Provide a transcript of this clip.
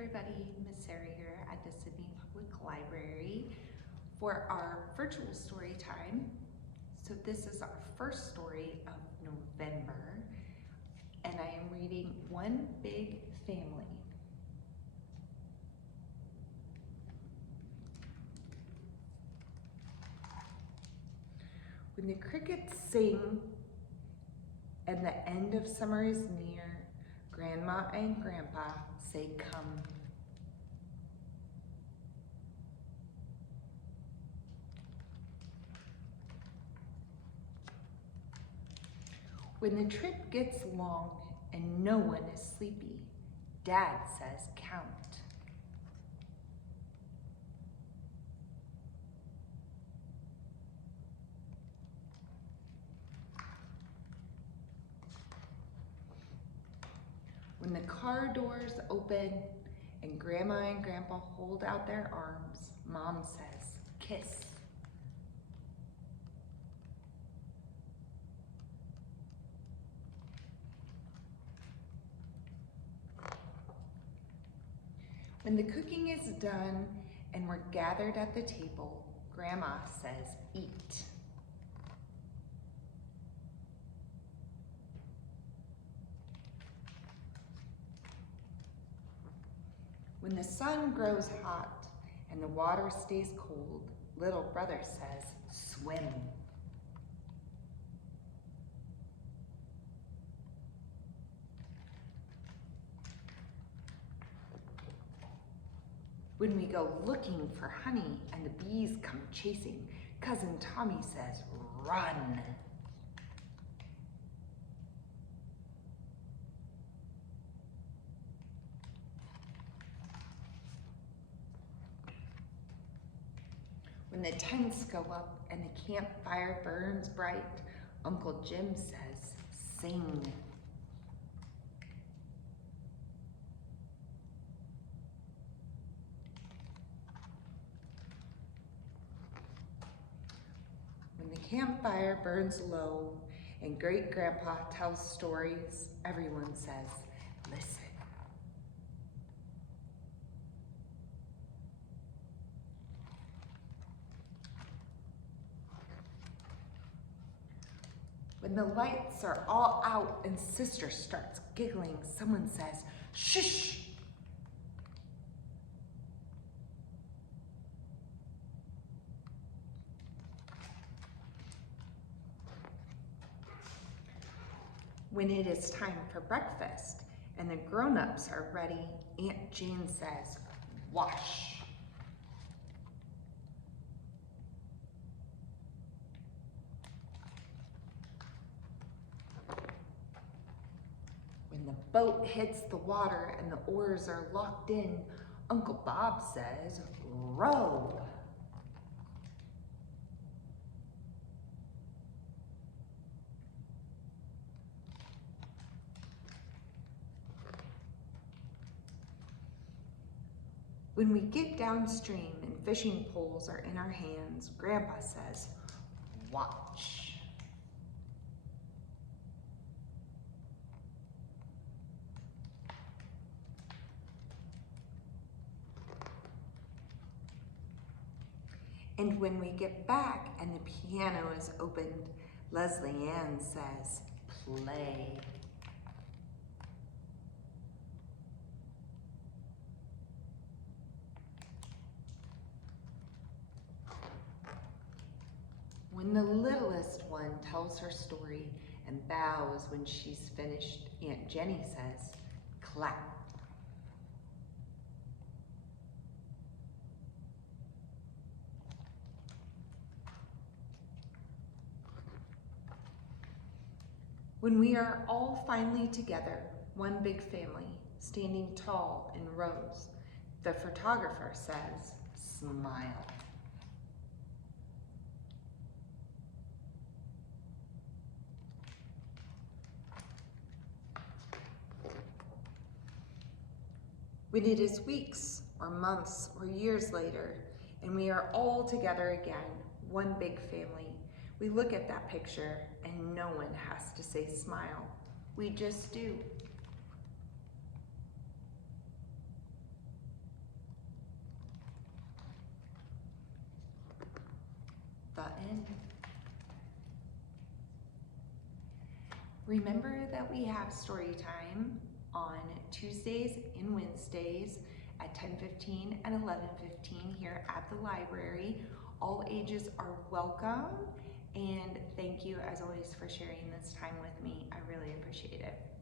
everybody, Miss Sarah here at the Sydney Public Library for our virtual story time. So this is our first story of November, and I am reading One Big Family. When the crickets sing and the end of summer is near, Grandma and Grandpa say come. When the trip gets long and no one is sleepy, Dad says count. When the car doors open and Grandma and Grandpa hold out their arms, Mom says, kiss. When the cooking is done and we're gathered at the table, Grandma says, eat. When the sun grows hot and the water stays cold, little brother says, swim. When we go looking for honey and the bees come chasing, Cousin Tommy says, run. When the tents go up and the campfire burns bright, Uncle Jim says, sing. When the campfire burns low and Great Grandpa tells stories, everyone says, listen. When the lights are all out and Sister starts giggling, someone says, shush. When it is time for breakfast and the grown-ups are ready, Aunt Jane says, wash. When the boat hits the water and the oars are locked in, Uncle Bob says, row. When we get downstream and fishing poles are in our hands, Grandpa says, watch. And when we get back and the piano is opened, Leslie Ann says, play. When the littlest one tells her story and bows when she's finished, Aunt Jenny says, clap. When we are all finally together, one big family, standing tall in rows, the photographer says, smile. When it is weeks or months or years later, and we are all together again, one big family, we look at that picture and no one has to say smile. We just do. in. Remember that we have story time on Tuesdays and Wednesdays at 10:15 and 11:15 here at the library. All ages are welcome, and thank you as always for sharing this time with me. I really appreciate it.